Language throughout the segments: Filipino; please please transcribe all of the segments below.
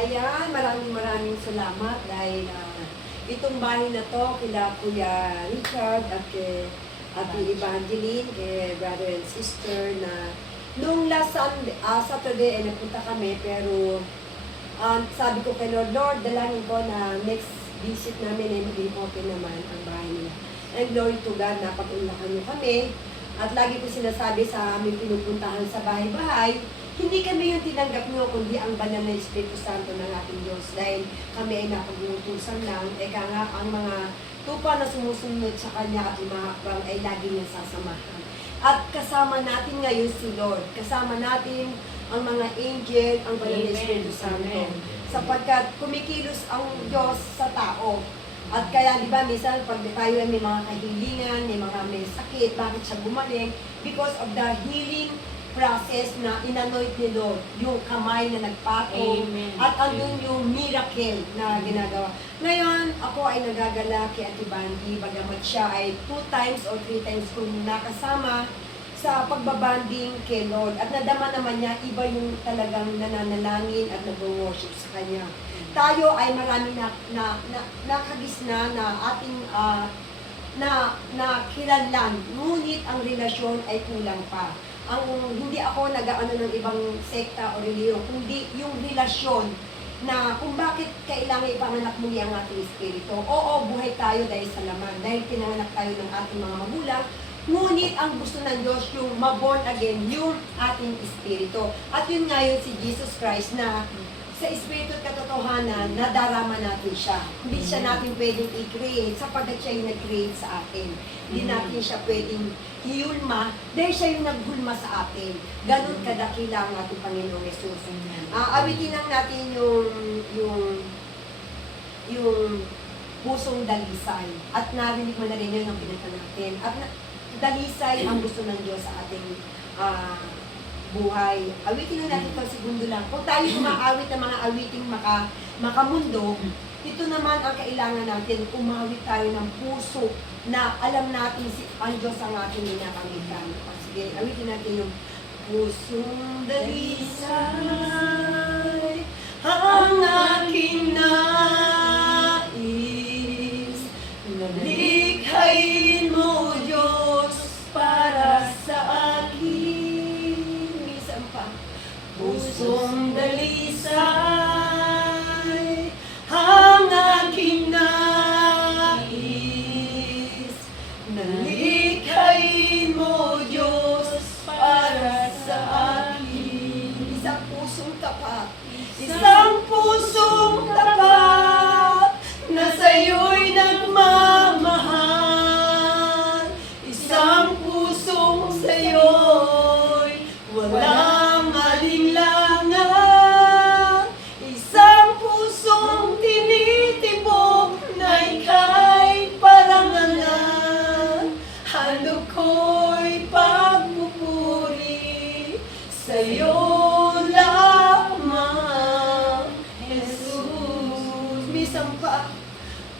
Ayan, maraming salamat dahil itong bahay na to, kila Kuya Richard at kay Ate Evangeline, kay brother and sister na nung last Saturday ay nagpunta kami pero sabi ko kay Lord, dalangin ko na next visit namin ay maging open naman ang bahay nila. And glory to God na pag-unlakan nyo kami. At lagi ko sinasabi sa aming pinupuntahan sa bahay-bahay, hindi kami yung tinanggap nyo, kundi ang banal na Espiritu Santo ng ating Diyos. Dahil kami ay napag-uutusan lang, eka nga ang mga tupa na sumusunod sa Kanya at umahakbang ay lagi niya sasamahan. At kasama natin ngayon si Lord. Kasama natin ang mga angel, ang banal na Espiritu Santo. Sapagkat kumikilos ang Diyos sa tao. At kaya, di ba, minsan pag tayo ay may mga kahilingan, may sakit, bakit siya gumaling? Because of the healing process na inanoint ni Lord, yung kamay na nagpatong, at andun yung miracle na ginagawa. Ngayon, ako ay nagagala kay Ate Bandy, bagamat siya ay 2 times or 3 times kung nakasama sa pagbabanding kay Lord. At nadama naman niya, iba yung talagang nananalangin at nag-worship sa Kanya. Tayo ay marami nakagisna na ating kilanlan, ngunit ang relasyon ay kulang pa. Hindi ako nag-aano ng ibang sekta o reliyon, kundi yung relasyon na kung bakit kailangan ipanganak muli ang ating espiritu. Oo, buhay tayo dahil sa laman, dahil pinanganak tayo ng ating mga magulang, ngunit ang gusto ng Diyos yung ma-born again, yung ating espiritu. At yun nga yun si Jesus Christ na sa espiritu at katotohanan, nadarama natin siya. Hindi siya natin pwedeng i-create sapagkat siya yung nag-create sa atin. Hindi natin siya pwedeng hiulma dahil siya yung naghulma sa atin. Ganun kadakila ang ating Panginoong Yesus. Awitin lang natin yung pusong dalisay. At narinig mo na rin yun ang pinata natin. At dalisay ang gusto ng Diyos sa ating buhay. Awitin lang natin pag segundo lang. Kung tayo umaawit ng mga awiting makamundo, ito naman ang kailangan natin, umawit tayo ng puso na alam natin ang Diyos ang ating ninapamitan. Sige, awitin natin yung pusong dalisay, ang aking nais, nalikhain mo, Diyos, para sa akin. Pusong dalisay, ang aking nais, nalikhain mo, Diyos, para sa akin. Isang pusong tapat, na sa'yo'y nagmamahal, isang pusong sa'yo'y walang alinlangan, isang pusong tinitibok na ika'y parangalan. Handog ko'y pagpupuri sa'yo lamang, Jesus. Misang pa,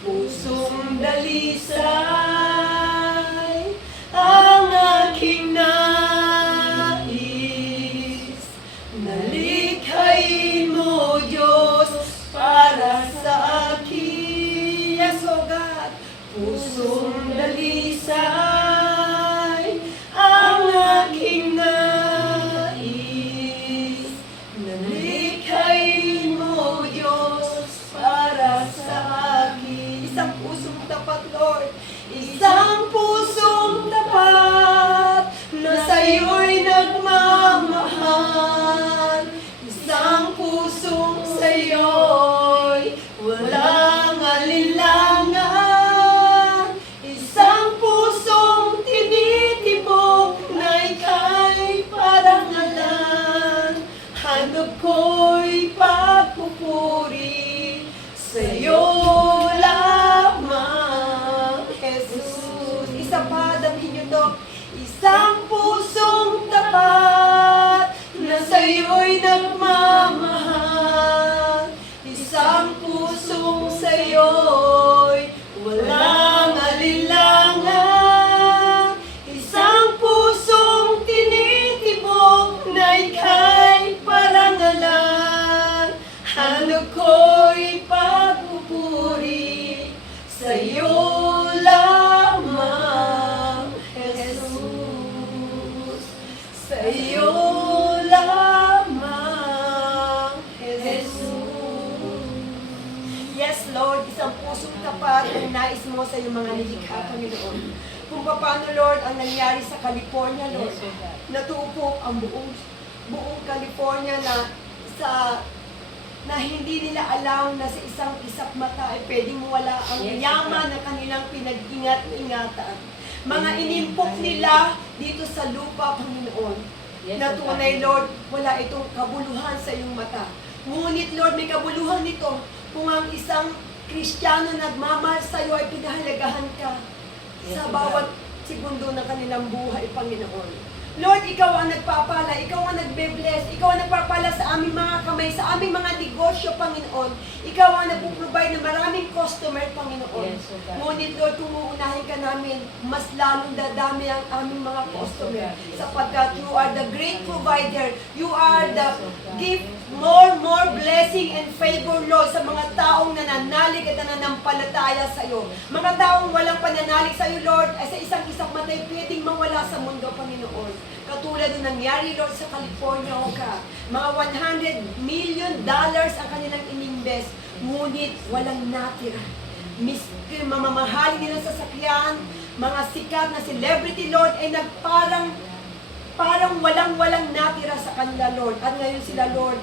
pusong dalisay, ang aking nais, nalikhain mo, Diyos, para sa akin. Yes, oh God. Pusong dalisay, ang aking nais, nalikhain mo, Diyos, para sa akin. Isang pusong tapat, Lord. Isang pusong tapat na sa'yo'y nagmamahal, isang pusong sa'yo'y walang alinlangan, isang pusong tinitibok na ika'y parangalan. Handog ko'y pagpupuri sa'yo lamang, Jesus. Isa pa, damin nyo to. Isang pusong tapat na sa'yo'y nagmamahal, Handog ko'y pagpupuri sa'yo lamang, Jesus. Sa'yo lamang, Jesus. Yes, Lord, isang pusong tapat ang nais mo sa iyong mga nilikha, Panginoon. Kung paano, Lord, ang nangyari sa California, Lord. Natupo ang buong California na hindi nila alam na sa isang isap mata ay pwedeng mawala ang yaman na kanilang pinag-ingat-ingatan. Mga inimpok nila dito sa lupa, Panginoon, na tunay, Lord, wala itong kabuluhan sa iyong mata. Ngunit, Lord, may kabuluhan nito kung ang isang Kristiyano nagmamahal sa iyo ay pinahalagahan ka sa bawat segundo ng kanilang buhay, Panginoon. Lord, ikaw ang nagpapala, ikaw ang nagbe-bless, ikaw ang nagpapala sa aming mga kamay, sa aming mga negosyo, Panginoon. Ikaw ang nagpo-provide ng maraming customer, Panginoon. Ngunit, Lord, kung uunahin ka namin, mas lalong dadami ang aming mga customer sapagkat you are the great provider. You are the give more blessing and favor, Lord, sa mga taong nananalig at nananampalataya sa iyo. Mga taong walang pananalig sa iyo, Lord, ay sa isang matay pwedeng mawala sa mundo, Panginoon. Katulad ng nangyari, Lord, sa California, o ka. Mga $100 million ang kanilang ininvest, ngunit walang natira. Miski mamamahali nilang sasakyan, mga sikat na celebrity, Lord, ay parang walang natira sa kanila, Lord. At ngayon sila, Lord,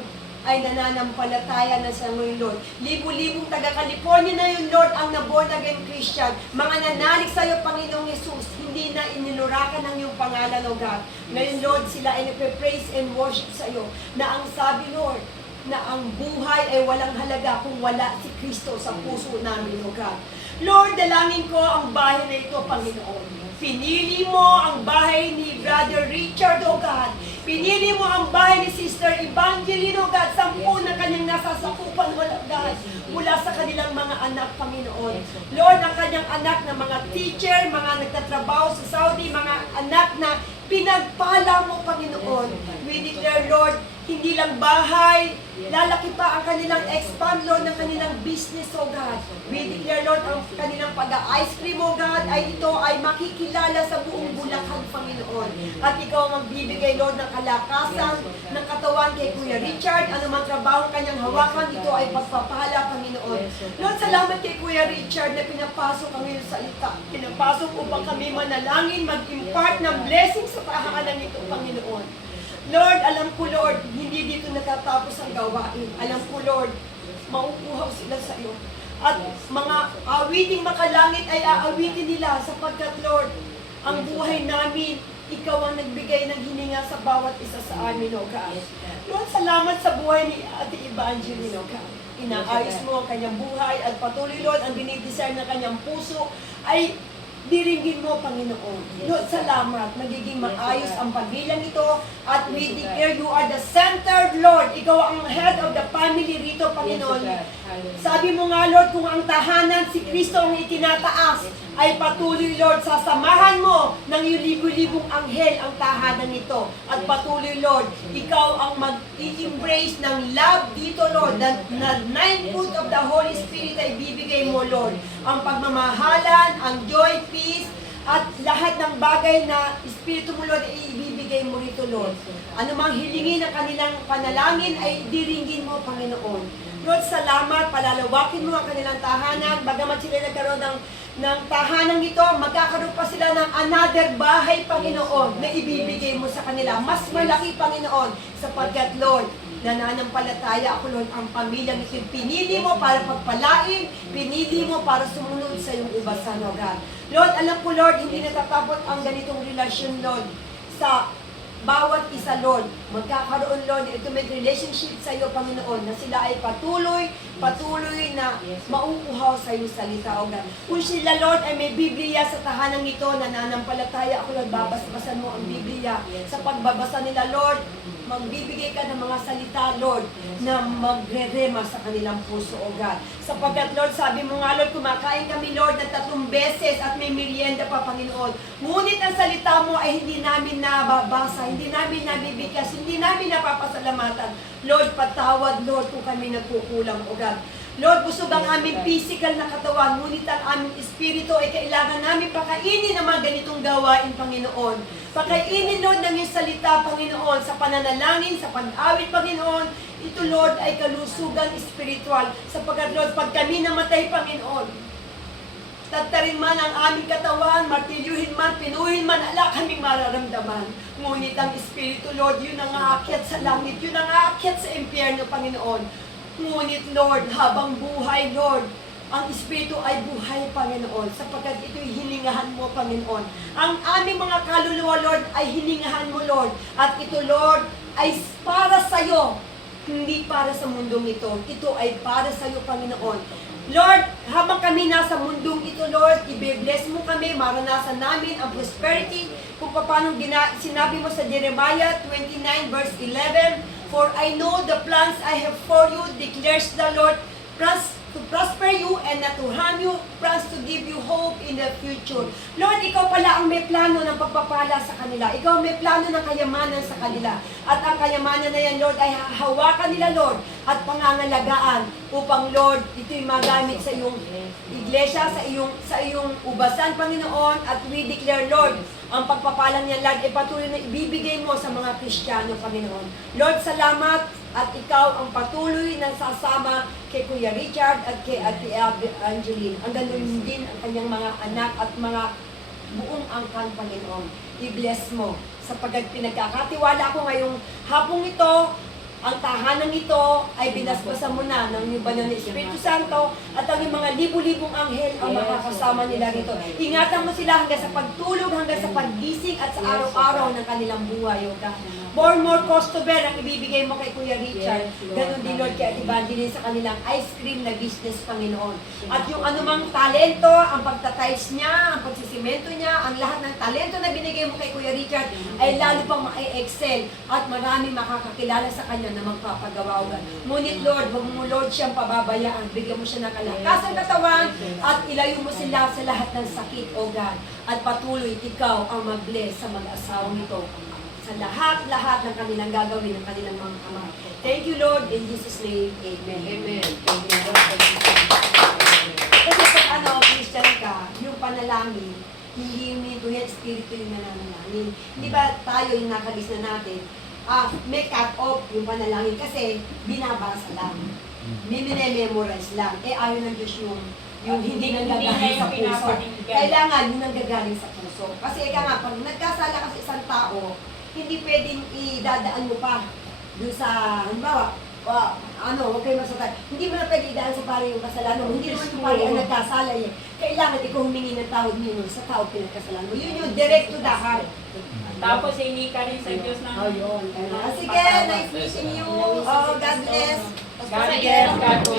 ay nananampalataya na sa ngayon, Lord. Libu-libong taga-California na yun, Lord, ang na-born again Christian. Mga nanalig sa iyo, Panginoong Jesus, hindi na inilurakan ng iyong pangalan, O God. Ngayon, Lord, sila ay nagpe-praise and worship sa iyo, na ang sabi, Lord, na ang buhay ay walang halaga kung wala si Kristo sa puso namin, O God. Lord, dalangin ko ang bahay na ito, Panginoon. Pinili mo ang bahay ni Brother Richard, O God. Pinili mo ang bahay ni Sister Evangeline, O God. 10 na kanyang nasasakupan, O God, mula sa kanilang mga anak, Panginoon. Lord, ang kanyang anak na mga teacher, mga nagtatrabaho sa Saudi, mga anak na pinagpala mo, Panginoon. We declare, Lord, hindi lang bahay, lalaki pa ang kanilang expand, Lord, ng kanilang business, O God. We declare, Lord, ang kanilang pag-ice cream, O God, ay ito ay makikilala sa buong Bulacan, Panginoon. At ikaw ang magbibigay, Lord, ng kalakasan, ng katawan kay Kuya Richard, anumang trabaho kanyang hawakan, ito ay pagpapala, Panginoon. Lord, salamat kay Kuya Richard na pinapasok ang iyong salita. Pinapasok upang kami manalangin, mag-impart ng blessing sa tahanan nito, Panginoon. Lord, alam ko, Lord, hindi dito natatapos ang gawain. Alam ko, Lord, mauuhaw sila sa iyo. At mga awiting makalangit ay aawitin nila sapagkat, Lord, ang buhay namin, ikaw ang nagbigay ng hininga sa bawat isa sa amin, O God. Lord, salamat sa buhay ni Ate Evangeline, O God. Inaayos mo ang kanyang buhay at patuloy, Lord, ang dinidesire ng kanyang puso ay diringgin mo, Panginoon. Lord, salamat. Magiging maayos ang pagbilang ito at we declare you are the centered, Lord. Ikaw ang head of the family rito, Panginoon. Sabi mo nga, Lord, kung ang tahanan si Kristo ang itinataas, ay patuloy, Lord, sasamahan mo ng libu-libong anghel ang tahanan nito. At patuloy, Lord, ikaw ang mag-i-embrace ng love dito, Lord. Na 9 fruit of the Holy Spirit ay bibigay mo, Lord. Ang pagmamahalan, ang joy, peace, at lahat ng bagay na Espiritu mo, Lord, ay ibibigay mo rito, Lord. Ano mang hilingin ng kanilang panalangin ay diringgin mo, Panginoon. Lord, salamat, palalawakin mo ang kanilang tahanan. Bagamat sila nagkaroon ng tahanan ito, magkakaroon pa sila ng another bahay, Panginoon, na ibibigay mo sa kanila. Mas malaki, Panginoon, sapagkat, Lord, nananampalataya ako, Lord, ang pamilyang ito. Pinili mo para pagpalain, pinili mo para sumunod sa iyong ubasan, O God. Lord, alam ko, Lord, hindi natatapos ang ganitong relasyon, Lord, sa bawat isa, Lord. Magkakaroon, Lord, intimate relationship sa iyo, Panginoon, na sila ay patuloy na mauuhaw sa iyong salita, O God. Kung sila, Lord, ay may Biblia sa tahanang ito, nananampalataya ako, Lord, babas-basan mo ang Biblia. Sa pagbabasa nila, Lord, magbibigay ka ng mga salita, Lord, na magre-rema sa kanilang puso, O God. Sapagkat, Lord, sabi mo nga, Lord, kumakain kami, Lord, na 3 beses at may merienda pa, Panginoon. Ngunit ang salita mo ay hindi namin nababasa, hindi namin nabibigkas, hindi namin napapasalamatan. Lord, patawad, Lord, kung kami nagkukulang, O God. Lord, busog ang aming physical na katawan, ngunit ang aming espiritu ay kailangan namin pakainin ng mga ganitong gawain, Panginoon. Pakainin, Lord, ng iyong salita, Panginoon, sa pananalangin, sa pag-awit, Panginoon. Ito, Lord, ay kalusugan espiritual. Sapagkat, Lord, pag kami namatay, Panginoon, tatarin man ang aming katawan, martilyuhin man, pinuhin man, ala kaming mararamdaman. Ngunit ang espiritu, Lord, yun ang aakyat sa langit, yun ang aakyat sa impyerno, Panginoon. Ngunit, Lord, habang buhay, Lord, ang Espiritu ay buhay, Panginoon, sapagkat ito'y hiningahan mo, Panginoon. Ang aming mga kaluluwa, Lord, ay hiningahan mo, Lord. At ito, Lord, ay para sa'yo, hindi para sa mundong ito. Ito ay para sa'yo, Panginoon. Lord, habang kami nasa mundong ito, Lord, i-bless mo kami, maranasan namin ang prosperity, kung paano sinabi mo sa Jeremiah 29 verse 11, For I know the plans I have for you, declares the Lord, plans to prosper you and not to harm you, plans to give you hope in the future. Lord, ikaw pala ang may plano ng pagpapala sa kanila. Ikaw ang may plano ng kayamanan sa kanila. At ang kayamanan na yan, Lord, ay hahawakan nila, Lord, at pangangalagaan upang, Lord, ito'y magamit sa iyong iglesia, sa iyong ubasan, Panginoon, at we declare, Lord, ang pagpapalang niyan, Lord, ay patuloy na ibibigay mo sa mga Kristiyano, Panginoon. Lord, salamat at ikaw ang patuloy na sasama kay Kuya Richard at kay Ate Angeline. Ang ganun din ang kanyang mga anak at mga buong angkan, Panginoon. I-bless mo sapagkat pinagkakatiwala ko ngayong hapong ito. Ang tahanang ito ay binasbasan mo na ng iyong banal na Espiritu Santo at ang iyong mga libu-libong anghel ang makakasama nila rito. Ingatan mo sila hanggang sa pagtulog, hanggang sa paggising at sa araw-araw ng kanilang buhay, O God. More customer ang ibibigay mo kay Kuya Richard. Ganon din, Lord, kay Evangeline sa kanilang ice cream na business, Panginoon. At yung anumang talento, ang pagtatiles niya, ang pagsisimento niya, ang lahat ng talento na binigay mo kay Kuya Richard ay lalo pang ma-excel at marami makakakilala sa kanya na magpapagawa, O God. Ngunit, Lord, huwag mo, Lord, siyang pababayaan. Bigyan mo siya ng kalakasan katawan at ilayo mo sila sa lahat ng sakit, O God. At patuloy, ikaw ang mag-bless sa mag-asawang ito sa lahat-lahat ng kanilang gagawin, ng kanilang mga ama. Thank you, Lord. In Jesus' name, Amen. Amen. Thank you, Lord. Kasi pag Christian ka, yung panalangin, hindi yung nito yan, spirito yung nananalangin. Hindi ba tayo yung nakalis na natin, may cut-off yung panalangin kasi binabasa lang. Memorize lang. Ayaw ng Diyos yung hindi nanggagaling sa puso. Kailangan yung nanggagaling sa puso. Kasi nga, pag nagkasala ka sa isang tao, hindi pwedeng idadaan mo pa doon sa, halimbawa, huwag kayo masatay. Hindi mo na pwede idaan sa pare yung kasalanan mo. Hindi naman yung pare ang nagkasala eh. Kailangan ikaw humingi ng tawad niyo sa tao pinagkasalan mo. Yun yung direct to the heart. Tapos hindi ka rin sa Diyos ng... Sige, nice meeting you. God bless. God bless. God bless.